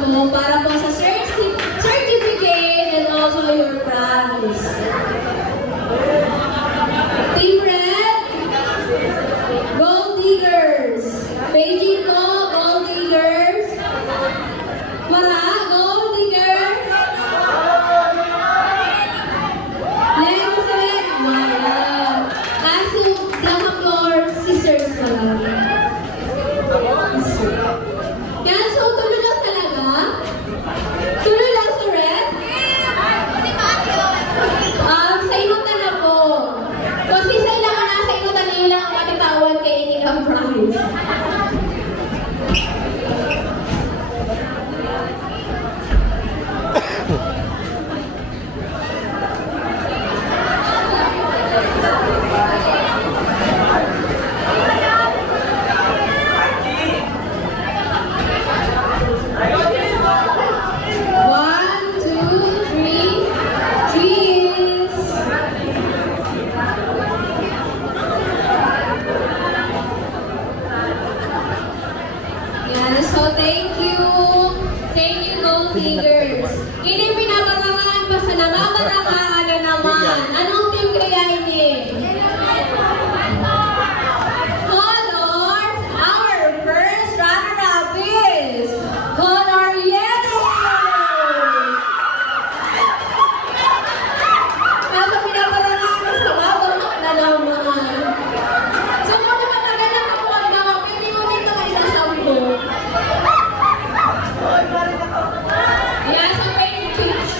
po para po sa certificate and also your prize. Team Red, Gold Diggers. Beijing po, Gold Diggers. Wala, Gold Diggers. Lemonset, wala. Kaso, Dama Floor, sisters pa lang. Yan, so tulo lang talaga? Tulo lang sa red? Sa inutan na po. Kasi sa ilang na, sa inutan na yun lang ang matitawan kay Inikang Prize. So, thank you. Thank you, Gold Diggers. Ini pinabarangan pa sa namabarangan na naman. Anong team kaya ini? Colors. Our first runner-up is color yellow. Kaso pinabarangan pa sa namabarangan na naman. So, kung napatagal na ako ang mga pili mo dito ay sasampo. Yes, okay, pitch.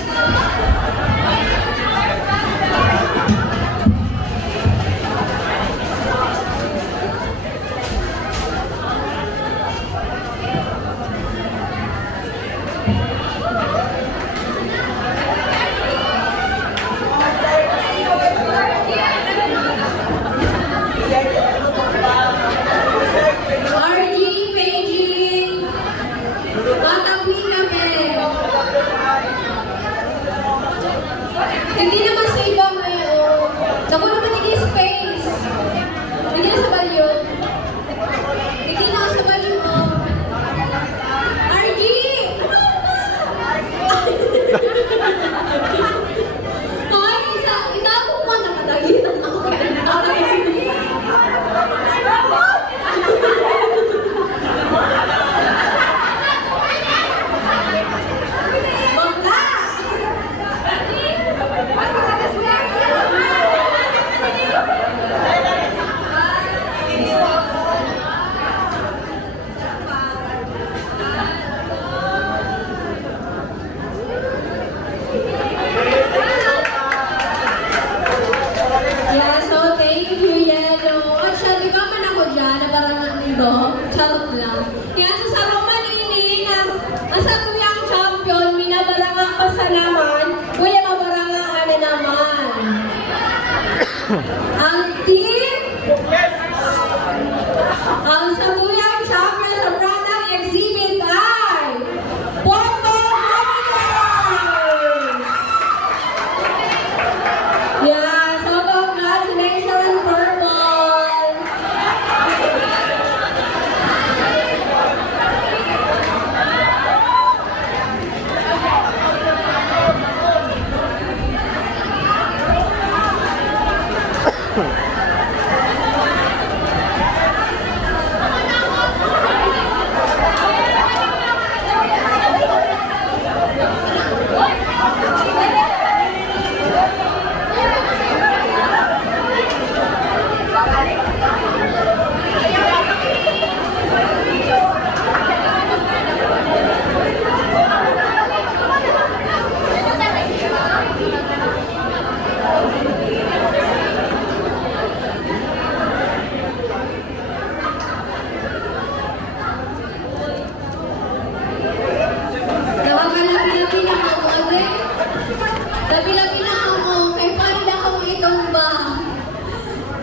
RG, Beijing. Tatabi kami. Hindi naman sa ibang naku naman naging space. Hindi na sa balyo. Hindi na sa balyo mo. RG! Ay, isa po mo nakatagitan ako. Yeah, so thank you, Yellow. Actually, di ba man ako dyan, nabarangan nito? Charot lang. Kaya sa Roman ini, ang saruyang champion, minabarangan pa sa naman, kuya mabarangan na naman. Ang team, ang saruyang champion sa product exhibit ay Purple Warriors! Yeah, so congratulations, Purple!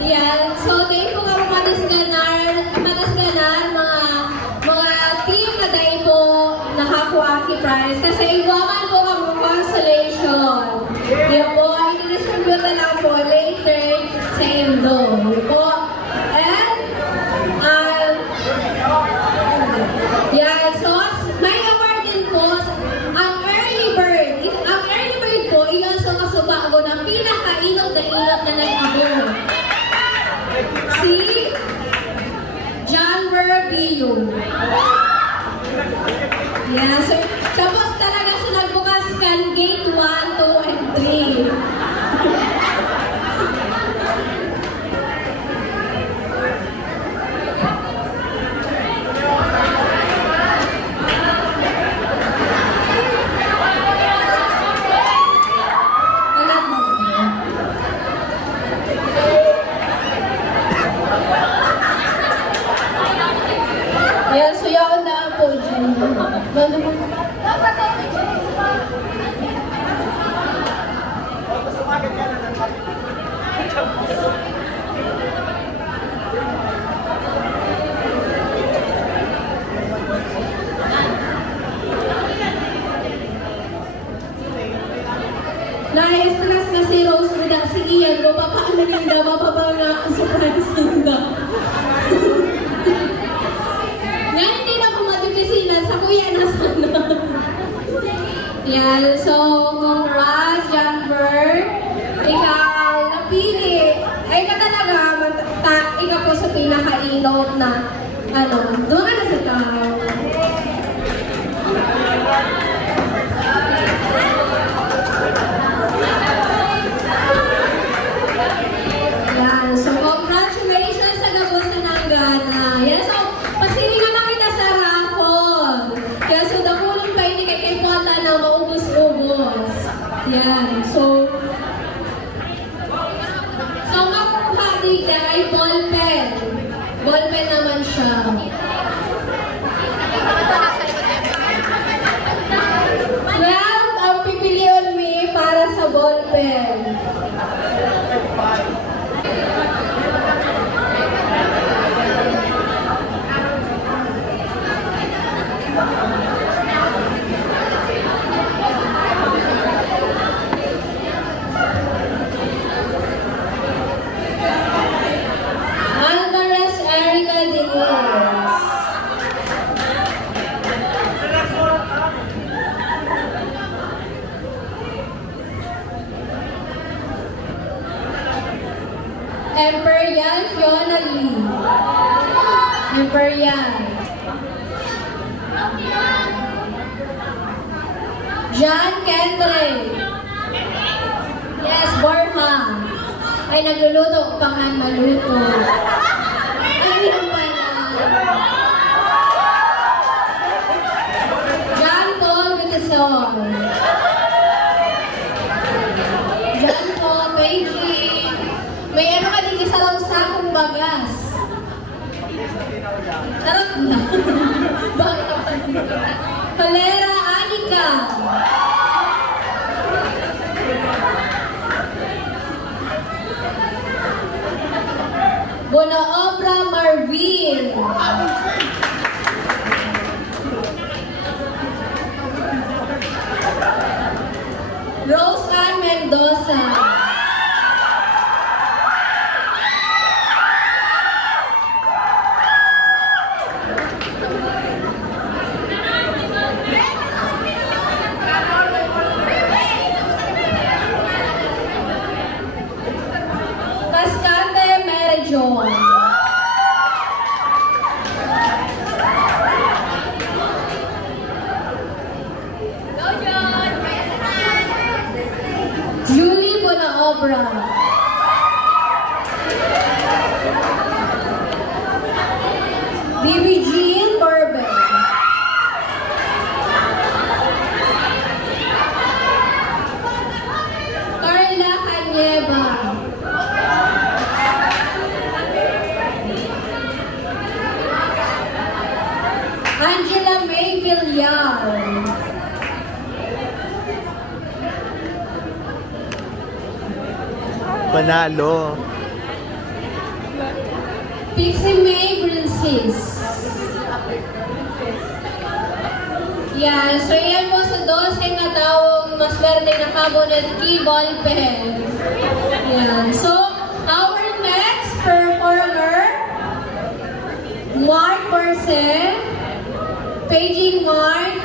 Yan. So, dahil po nga matasganan mga team na dahil po nakakuha ki prize. Kasi iwaman po ang consolation. Yan po, i-distribute na lang po later sa Indo. Po. And, yan. So, may award din po Na-stress na si Rose Rida. Sige yan, papaano ninda, mapapang nga ang surprise ninda. Yan, hindi na ako matipisinan. Sa kuya na sana. Yan, so, congrats, Janver. Ikaw, napili. Ay, ka talaga, ikaw po sa pinaka-inode na, doon ka na sa tao. Yan, so, congratulations sa Gabos na Nanggana. Yan, so, pasilingan na kita sa Raffle. Kaya, so, dakulong pa hindi kay Pala na maubos-ubos. Yan, so, makukuha dito ay ballpen. Ballpen naman siya. Well, ang pipiliin me para sa ballpen. Imperial Fiona Lee. Imperial. John Kendrick. Yes, Borja. Ay, nagluluto pang maluto. Ay, yung pala. John Paul Vitasol. John Paul Beijing. May ano ka din isa lang sa akong bagas. Charot na. Kalera Anika. Bonaobra Marvin. Rose Ann Mendoza. John. Go John! Julie Bonaobra. Bibi Jean Bourbon. Carla Canyeba. Angela May Villar. Panalo. Pixie May Francis. Yan, so yan po sa 12 na taong mas verde na cabinet key ballpen. Yan, so our next performer, Mark Borse. Paging Mark,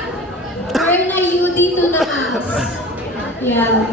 Erna Yudi Tunas. Yeah.